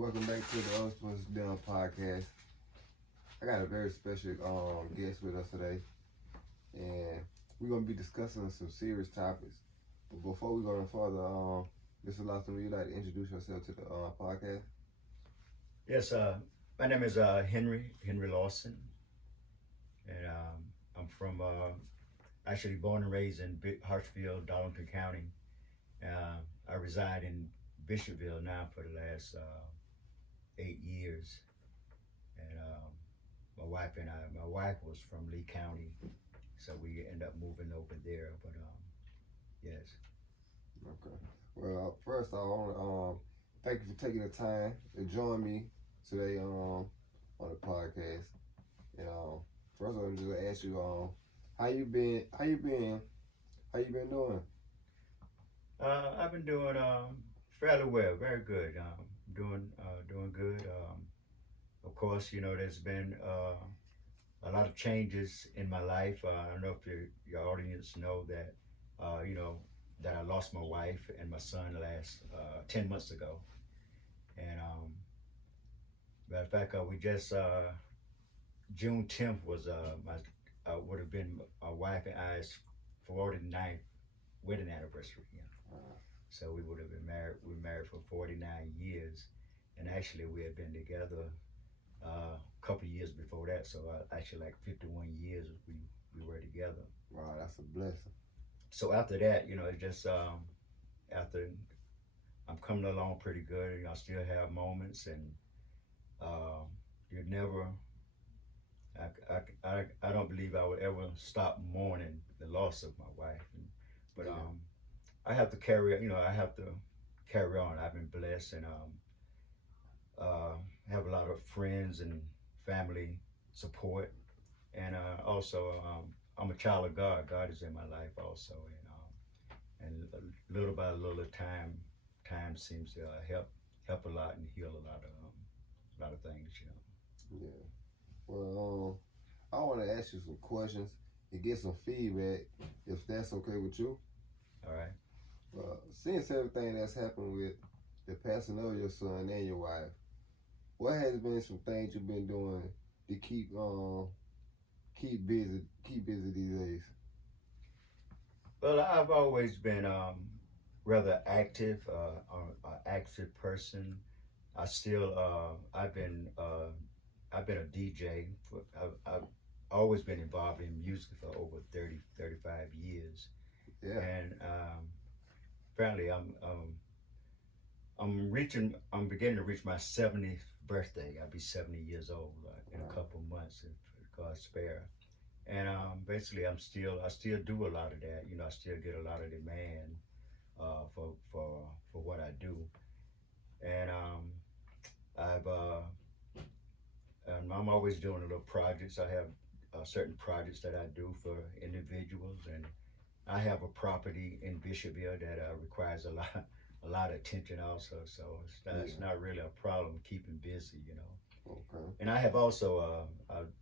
Welcome back to the Us Plus Down podcast. I got a very special guest with us today, and we're gonna be discussing some serious topics. But before we go any further, Mr. Lawson, would you like to introduce yourself to the podcast? Yes, my name is Henry Lawson, and I'm from actually born and raised in Hartsfield, Darlington County. I reside in Bishopville now for the last 8 years, and my wife was from Lee County, so we ended up moving over there. But yes. Okay. Well, first I want to thank you for taking the time to join me today on the podcast. And first I'm just gonna ask you how you been doing? I've been doing fairly well, very good. Doing good. Of course, there's been a lot of changes in my life. I don't know if your audience know that, that I lost my wife and my son last 10 months ago. And matter of fact, we just June 10th was would have been my wife and I's 49th wedding anniversary. So we would have been married. We were married for 49 years, and actually we had been together a couple of years before that. So actually, like 51 years we were together. Wow, that's a blessing. So after that, it just after I'm coming along pretty good. I still have moments, and you never. I don't believe I would ever stop mourning the loss of my wife, but I have to carry. I have to carry on. I've been blessed, and have a lot of friends and family support, and also I'm a child of God. God is in my life also, and little by little, time seems to help a lot and heal a lot of things. Yeah. Well, I want to ask you some questions and get some feedback, if that's okay with you. All right. Since everything that's happened with the passing of your son and your wife, what has been some things you've been doing to keep busy these days? Well, I've always been rather active, an active person. I still I've been a DJ. I've always been involved in music for over 35 years. Yeah. And apparently I'm beginning to reach my 70th birthday. I'll be 70 years old in a couple of months, if God spare. And basically I still do a lot of that. I still get a lot of demand for what I do. And I'm always doing little projects. I have certain projects that I do for individuals, and I have a property in Bishopville that requires a lot of attention also. So it's not really a problem keeping busy. Okay. And I have also I've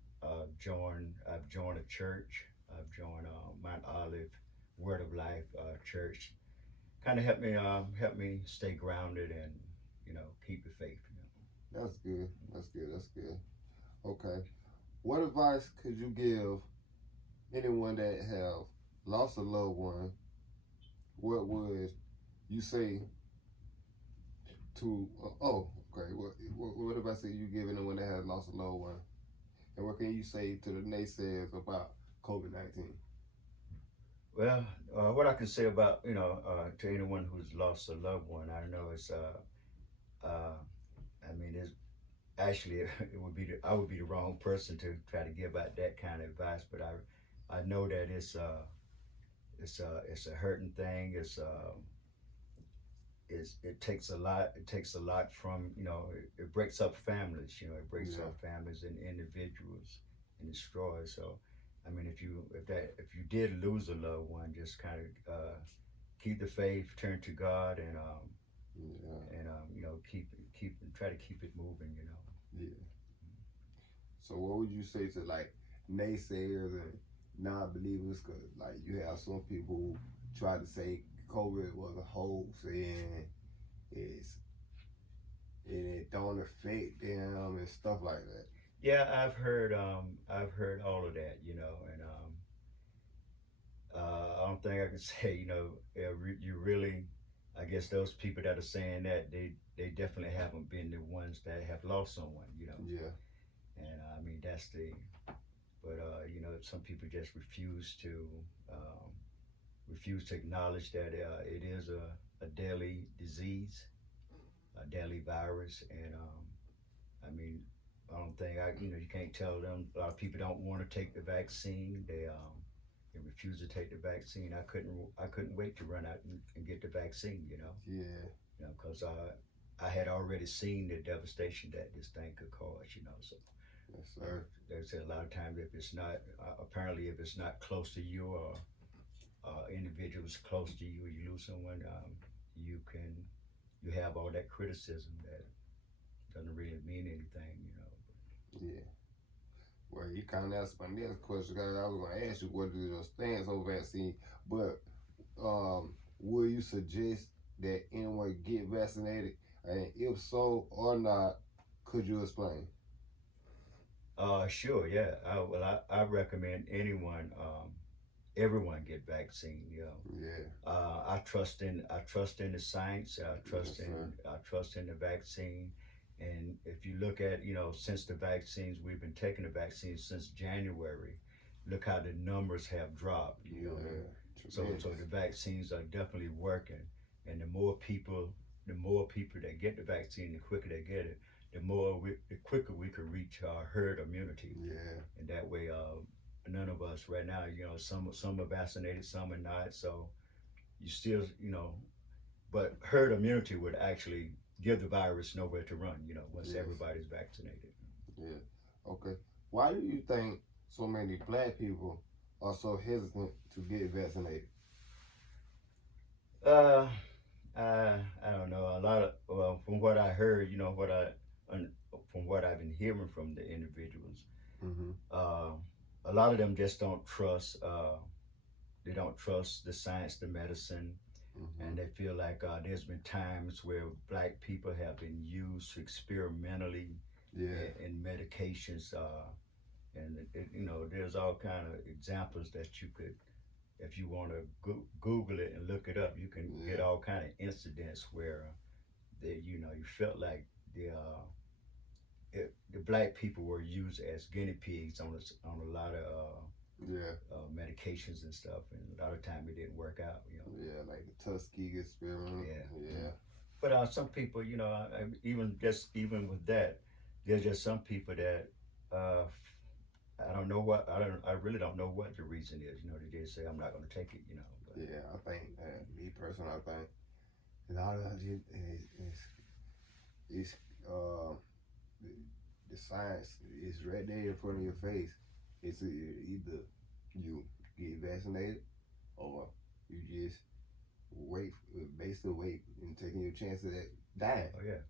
joined a church. I've joined Mount Olive Word of Life church. Kind of help me stay grounded and keep the faith. That's good. Okay. What advice could you give anyone that have lost a loved one? What would you say to? Okay. What advice are you giving anyone that has lost a loved one? And what can you say to the naysayers about COVID-19? Well, what I can say about to anyone who's lost a loved one, I know it's it's actually I would be the wrong person to try to give out that kind of advice, but I know that it's a hurting thing. It takes a lot. It takes a lot from it breaks up families. It breaks up families and individuals and destroys. So if you did lose a loved one, just kind of keep the faith, turn to God, and try to keep it moving. Yeah. So what would you say to like naysayers and non-believers? Cause like you have some people who try to say COVID was a hoax and it it don't affect them and stuff like that. Yeah, I've heard all of that, you know, and I don't think I can say, you know, you really, I guess those people that are saying that they definitely haven't been the ones that have lost someone, you know, Yeah, and I mean that's the, but you know, some people just um, refuse to acknowledge that it is a deadly disease, a deadly virus, and I mean, I don't think you know, you can't tell them. A lot of people don't want to take the vaccine. They refuse to take the vaccine. I couldn't wait to run out and get the vaccine. yeah, You know, because I had already seen the devastation that this thing could cause. You know, so yes, sir. there's a lot of times if it's not apparently if it's not close to you or individuals close to you, you lose someone, you can you have all that criticism that doesn't really mean anything. You know. Yeah. Well, you kind of asked my next question. 'Cause I was gonna ask you what is your stance on vaccine, but will you suggest that anyone get vaccinated, and if so or not, could you explain? Sure, yeah. I recommend everyone get vaccine. You know, Yeah, I trust in the science. yes, sir. I trust in the vaccine. And if you look at, you know, since the vaccines, we've been taking the vaccines since January. Look how the numbers have dropped. You know, Yeah, so tremendous. the vaccines are definitely working. And the more people that get the vaccine, the quicker they get it, the quicker we can reach herd immunity. Yeah, And that way, none of us right now, you know, some are vaccinated, some are not. So you still, you know, but herd immunity would actually give the virus nowhere to run. You know, once yes, everybody's vaccinated. yeah. Okay. Why do you think so many black people are so hesitant to get vaccinated? Uh, I don't know. A lot of well, from what I heard, you know, un- from what I've been hearing from the individuals, Mm-hmm. uh, a lot of them just don't trust. They don't trust the science, the medicine, Mm-hmm. and they feel like there's been times where black people have been used experimentally Yeah, in medications, and you know, there's all kind of examples that you could, if you want to Google it and look it up, you can get yeah, all kind of incidents where they, you know, you felt like the black people were used as guinea pigs on a lot of yeah, medications and stuff, and a lot of time it didn't work out, you know. yeah. Like the Tuskegee experiment. Yeah. Yeah, But some people, you know, even with that, there's just some people that uh, I don't know what I really don't know what the reason is. You know, they just say I'm not going to take it. You know, but yeah. I think me personally, I think a lot of it is the, the science is right there in front of your face. It's either you get vaccinated or you just wait, basically wait and taking your chance of that dying. oh yeah,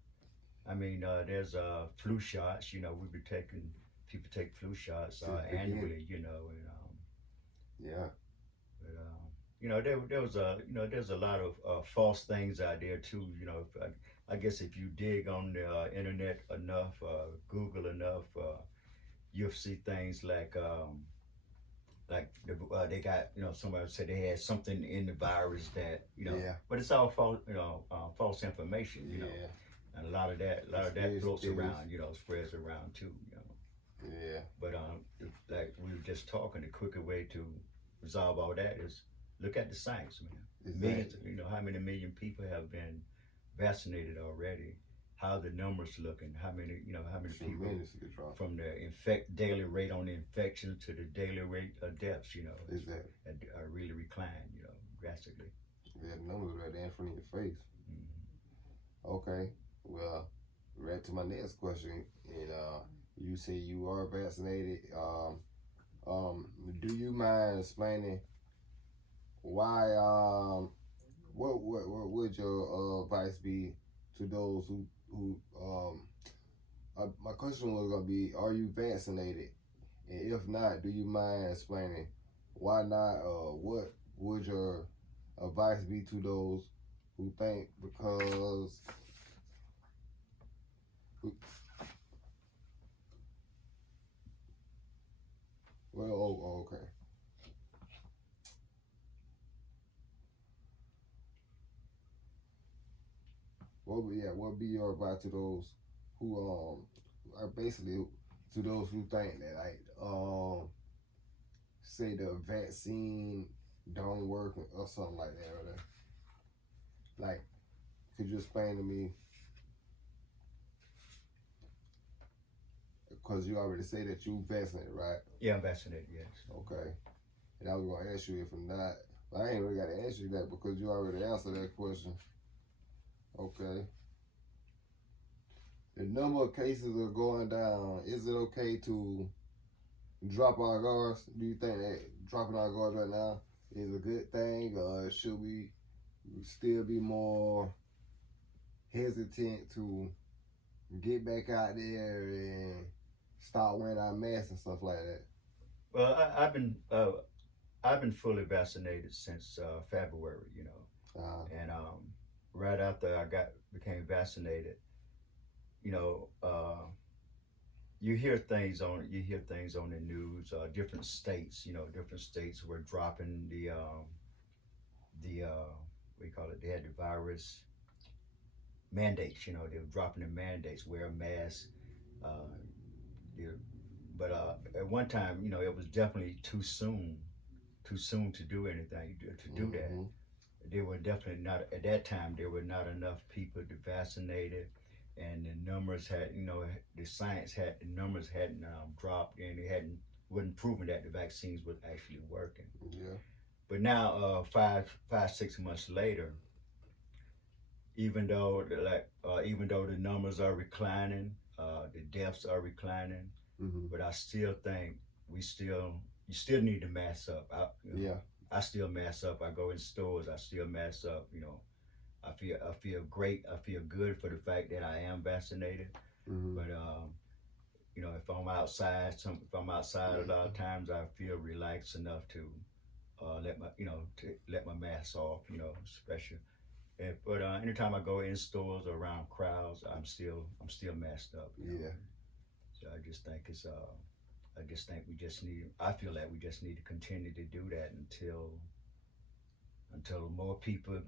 I mean, there's flu shots. You know, we be taking people take flu shots Since the beginning. annually. You know, and Yeah, but you know, there was a you know there's a lot of false things out there too. You know, if, I guess if you dig on the internet enough, Google enough, you'll see things like they got, you know, somebody said they had something in the virus that, you know, yeah, but it's all false, you know, false information, you know, yeah, and a lot of that Conspiracy floats theories. around, you know, spreads around too, you know. yeah, But like we were just talking, the quicker way to resolve all that is look at the science, man. Millions, exactly. you know, how many million people have been vaccinated already? How the numbers looking? How many, you know, how many people Tremendously drop. from the daily rate on the infection to the daily rate of deaths, you know, Exactly. really recline, you know, drastically. Yeah, the numbers right there in front of your face. Mm-hmm. Okay. Well, right to my next question, and you say you are vaccinated. Do you mind explaining why? What would your advice be to those who my question was gonna be, are you vaccinated? And if not, do you mind explaining why not? What would your advice be to those who think because what be your advice to those who are basically to those who think that like say the vaccine don't work or something like that, or like could you explain to me, because you already say that you vaccinated, right? Yeah, I'm vaccinated. Yes. Okay. And I was gonna ask you if I'm not, but I ain't really gotta ask you that because you already answered that question. Okay. The number of cases are going down. Is it okay to drop our guards? Do you think that dropping our guards right now is a good thing, or should we still be more hesitant to get back out there and start wearing our masks and stuff like that? Well, I've been fully vaccinated since February. You know, and right after I became vaccinated, you know, you hear things on the news. Different states, different states were dropping the what do you call it? They had the virus mandates. They were dropping the mandates, wear a mask. But at one time, it was definitely too soon to do anything to do that. There were definitely not at that time. There were not enough people to vaccinate it, and the numbers had, the numbers hadn't dropped, and it wasn't proven that the vaccines were actually working. Yeah. But now, 6 months later, even though the numbers are reclining, the deaths are reclining, but I still think you still need to mask up. I still mask up. I go in stores. I still mask up. I feel great. I feel good for the fact that I am vaccinated. But if I'm outside, a lot of times I feel relaxed enough to let my mask off. Especially. But anytime I go in stores or around crowds, I'm still masked up. So I just think I feel that we just need to continue to do that until more people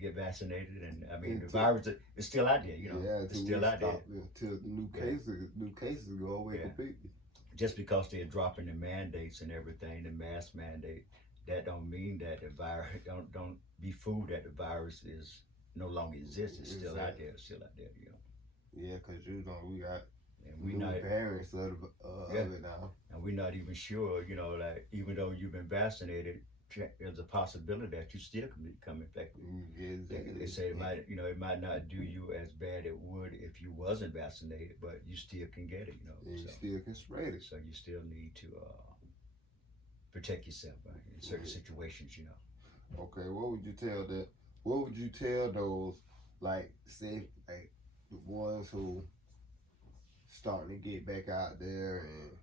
get vaccinated. And I mean, the virus is still out there, it's still out there. Until new cases go away completely. Just because they're dropping the mandates and everything, the mask mandate, that don't mean that the virus, don't be fooled that the virus is no longer exists. It's still out there, Yeah, because we got we new variants of it now. And we're not even sure, like even though you've been vaccinated, there's a possibility that you still can become infected. Exactly. They say it might not do you as bad it would if you wasn't vaccinated, but you still can get it, And you still can spread it. So you still need to protect yourself in certain situations, Okay, what would you tell those, like, say, like, the ones who starting to get back out there and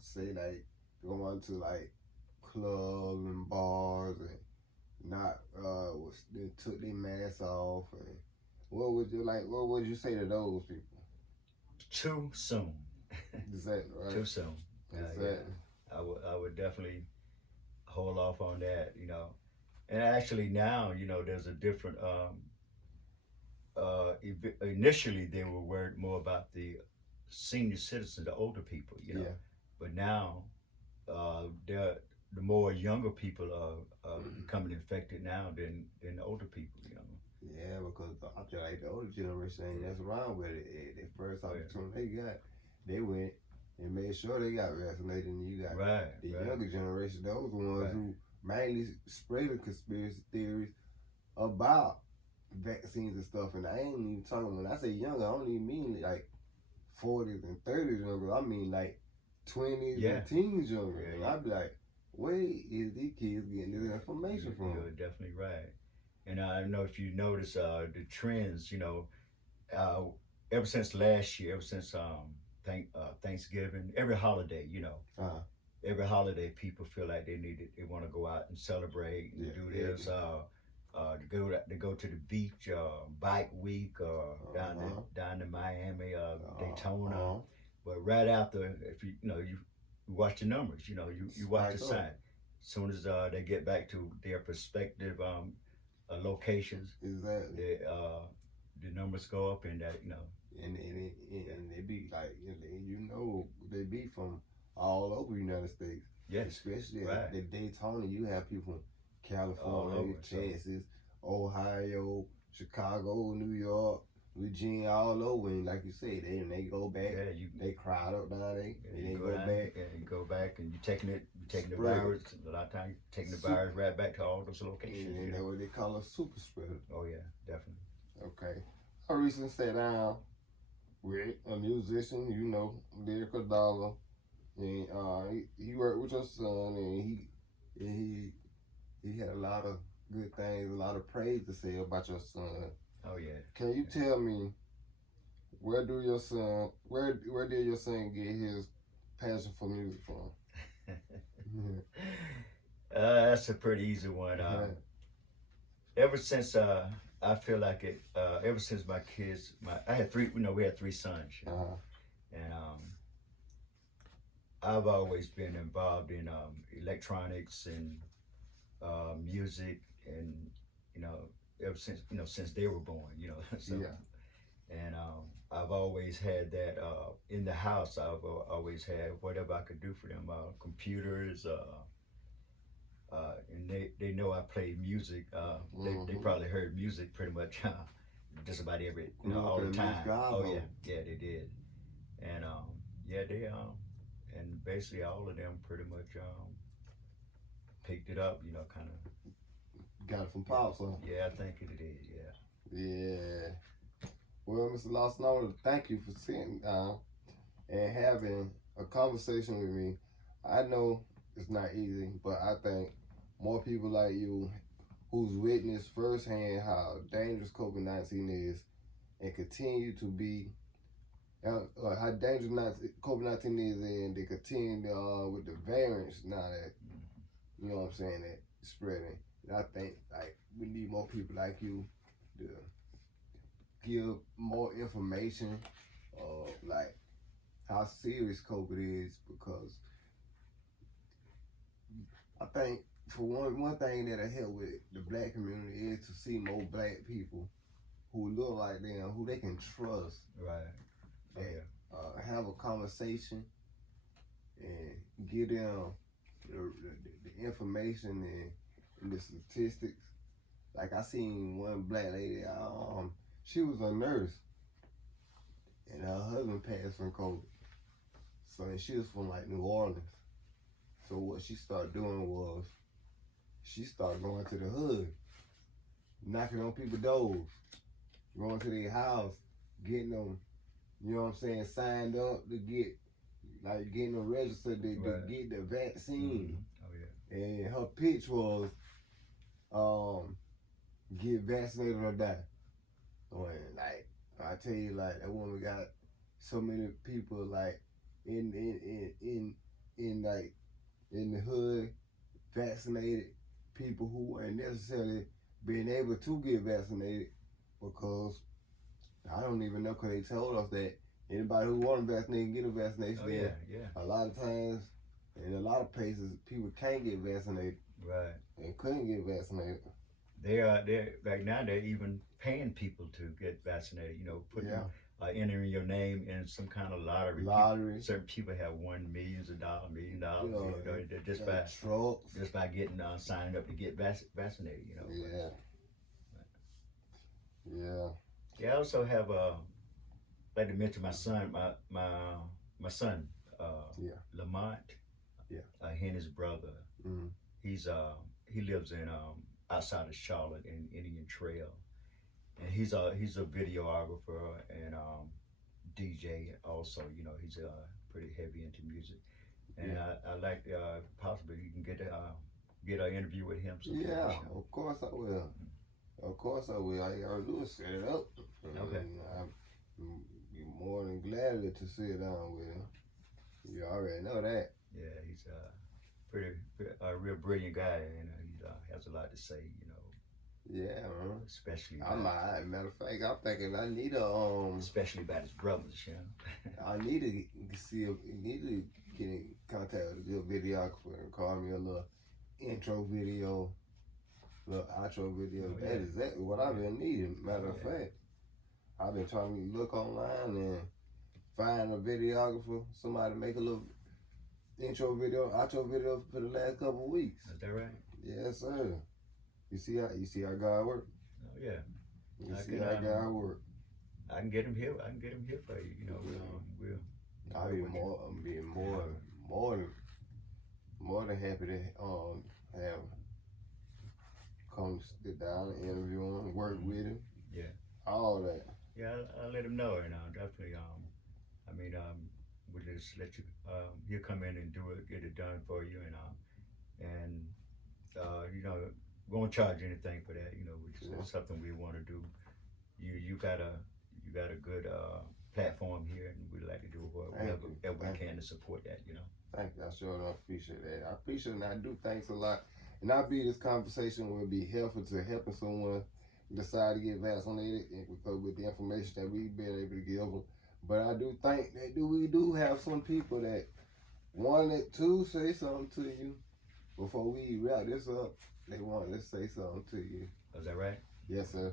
say, like, going to, like, clubs and bars and not, they took their masks off, and what would you say to those people? Too soon. Exactly, right? Too soon. Exactly. I would definitely hold off on that, And actually now, there's a different, initially they were worried more about the senior citizens, the older people, But now, the more younger people are becoming infected now than the older people, Yeah, because I feel like the older generation ain't messing around with it. The first opportunity they got, they went and made sure they got vaccinated, and you got the younger generation, those ones who mainly spreading conspiracy theories about vaccines and stuff. And I ain't even talking, when I say younger, I don't even mean like 40s and 30s younger. I mean like 20s and teens younger. And I'd be like, where is these kids getting this information from? You're definitely right. And I don't know if you notice the trends, ever since last year, ever since Thanksgiving, every holiday, every holiday people feel like they want to go out and celebrate and do this. To go to the beach, bike week, down to Miami, Daytona. But right after, if you watch the numbers, you watch the sign. As soon as they get back to their respective locations, exactly, the numbers go up, and that and they be like, they be from all over the United States. yes, Especially right. at Daytona, you have people from California, over, Texas, Ohio, Chicago, New York, Virginia, all over. And like you say, they go back. Yeah, they crowd up down there, and they go down, back. and you go back, and you taking the Spread it. virus. A lot of times, taking the virus right back to all those locations. And that's what they call a super spreader. Oh yeah, definitely. Okay. I recently sat down with a musician, Lyrical Dollar, and he worked with your son, and he had a lot of good things, a lot of praise to say about your son. Oh yeah. Can you tell me where did your son get his passion for music from? That's a pretty easy one. Ever since I feel like it. Ever since my kids, I had three. We had three sons, and I've always been involved in electronics and music, and ever since they were born, so, Yeah. and I've always had that in the house. I've always had whatever I could do for them, computers, and they know I play music. They probably heard music pretty much just about every all the time. Oh yeah, they did, and they and basically all of them pretty much picked it up, kind of. Got it from Pops, huh? Yeah, I think it did. Yeah. Yeah. Well, Mr. Lawson, I want to thank you for sitting down and having a conversation with me. I know it's not easy, but I think more people like you who's witnessed firsthand how dangerous COVID-19 is and continue to be, how dangerous COVID-19 is, and they continue with the variants now that, you know what I'm saying, that spreading. And I think we need more people like you to give more information of how serious COVID is, because I think for one thing that'll help with the black community is to see more black people who look like them, who they can trust. Right. Oh, yeah. Have a conversation and give them the information and the statistics. Like I seen one black lady, she was a nurse, and her husband passed from COVID. So she was from New Orleans. So what she started doing was she started going to the hood, knocking on people's doors, going to their house, getting them, signed up to get, getting them registered to get the vaccine. Mm-hmm. Oh yeah. And her pitch was, get vaccinated or die. And I tell you, that woman got so many people in the hood, vaccinated, people who weren't necessarily being able to get vaccinated, because I don't even know, because they told us that anybody who want to vaccinate can get a vaccination. Oh yeah. A lot of times, in a lot of places, people can't get vaccinated. Right. And couldn't get vaccinated. They're right now. They're even paying people to get vaccinated. Putting entering your name in some kind of lottery. Certain people have won millions of dollars, $1 million. Just by getting signed up to get vaccinated. Yeah. Yeah. Yeah. I also have like to mention my son. My son. Lamont. Yeah. He and his brother. Mm-hmm. He lives in outside of Charlotte in Indian Trail, and he's a videographer and DJ also. He's pretty heavy into music, and I like possibly you can get an interview with him sometime. Yeah, of course I will. Of course I will. All you gotta do is set it up. Okay. I'm more than glad to sit down with him. You already know that. Yeah, he's a real brilliant guy, and he has a lot to say, Yeah, man. Especially matter of fact, I'm thinking I need especially about his brothers, I need to get in contact with a good videographer and call me a little intro video, little outro video. That is exactly what I've been needing. Matter of fact, I've been trying to look online and find a videographer, somebody to make a little intro video, outro video for the last couple of weeks. Is that right? Yes, sir. You see how God work? Oh yeah. You see how God work? I can get him here. I can get him here for you. You know, we'll. I'll be more than happy to have come sit down and interview him, work with him. Yeah. All that. Yeah, I'll let him know, and definitely. I mean, we'll just let you. He'll come in and do it, get it done for you, and you know, we won't charge anything for that. You know, which is something we want to do. You got a good platform here, and we'd like to do whatever we can to support that. You know. Thank you. I sure don't appreciate that. I appreciate it, and I do thanks a lot. And I believe this conversation will be helpful to helping someone decide to get vaccinated because with the information that we've been able to give them. But I do think that we do have some people that wanted to say something to you before we wrap this up. They wanted to say something to you. Is that right? Yes, sir.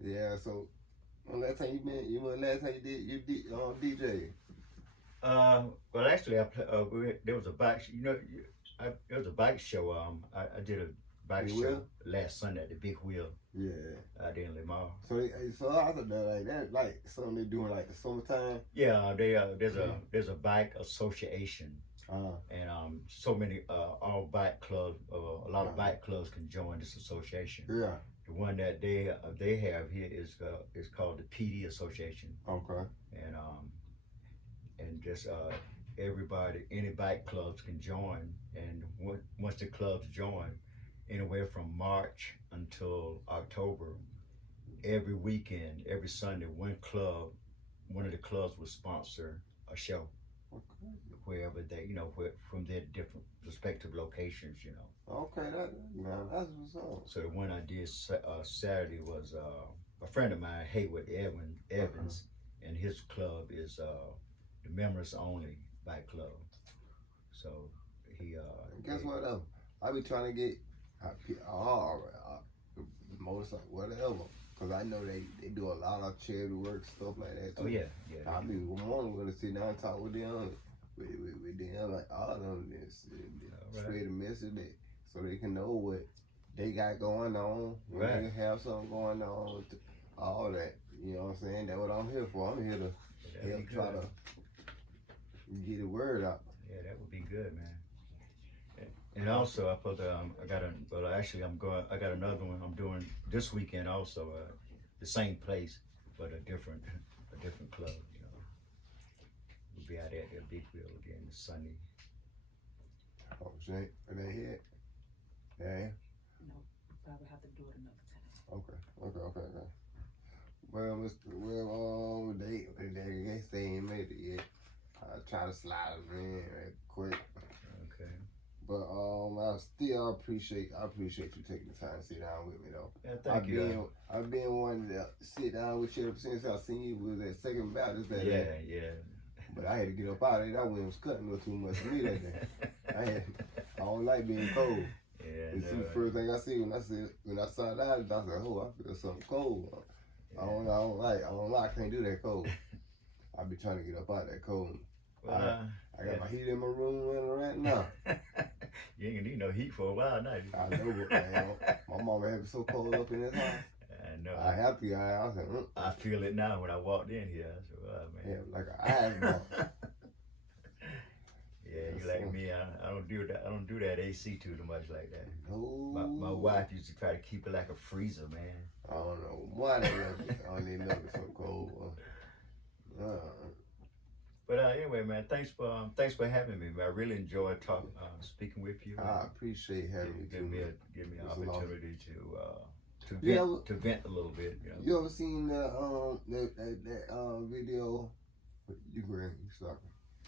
Yeah, so when last time you did DJ? Well, actually, there was a bike. You know, there was a bike show. I did a bike show last Sunday at the Big Wheel. Yeah. Out there in Lamar. So I thought that like something they doing like the summertime. Yeah, there's a bike association. And so many all bike clubs, a lot of bike clubs can join this association. Yeah. The one that they have here is called the PD Association. Okay. And just everybody, any bike clubs can join, and once the clubs join, anywhere from March until October, every weekend, every Sunday, one of the clubs will sponsor a show. Okay. Wherever they, from their different respective locations, Okay, that's what's up. So the one I did Saturday was a friend of mine, Haywood Evans, and his club is the members only bike club. So he. Guess what though? I be trying to get motorcycle, whatever. Cause I know they do a lot of charity work, stuff like that too. Oh yeah. I be wanting to sit down and talk with them, with them, like all of them, spread a message that so they can know what they got going on, when they have something going on, all that. You know what I'm saying? That's what I'm here for. I'm here to help try to get the word out. Yeah, that would be good, man. And also, I got another one I'm doing this weekend also, the same place, but a different club, We'll be out there at the Big Wheel again this Sunday. Oh, Jake, are they here? Yeah. No, probably have to do it another time. Okay. Well, they ain't made it yet. I try to slide them in right quick. Okay. But I appreciate you taking the time to sit down with me though. Yeah, thank you. I've been wanting to sit down with you ever since I seen you was at Second Baptist that day. Yeah. But I had to get up out of there. That wind was cutting a little too much for me that day. I don't like being cold. Yeah. It's the first thing I see when I saw that, I said, oh, I feel something cold. Yeah. I don't like, I can't do that cold. I be trying to get up out of that cold. Well, I got my heat in my room running right now. You ain't gonna need no heat for a while now. I know, but man, my mama had it so cold up in this house. I know. I have to. I said, I feel it now when I walked in here. I said, oh, man. Yeah, like an ice ball. Yeah, you like me. I don't do that. I don't do that AC too much like that. No. My wife used to try to keep it like a freezer, man. I don't know why they love it. I don't even know it's so cold. But anyway, man, thanks for having me, man. I really enjoyed speaking with you. I appreciate having you too. Give me an opportunity to vent a little bit. You ever seen that video?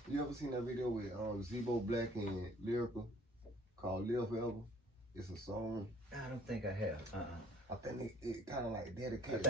You ever seen that video with Zebo Black and Lyrical called Live Forever? It's a song. I don't think I have. I think it kind of like dedicated.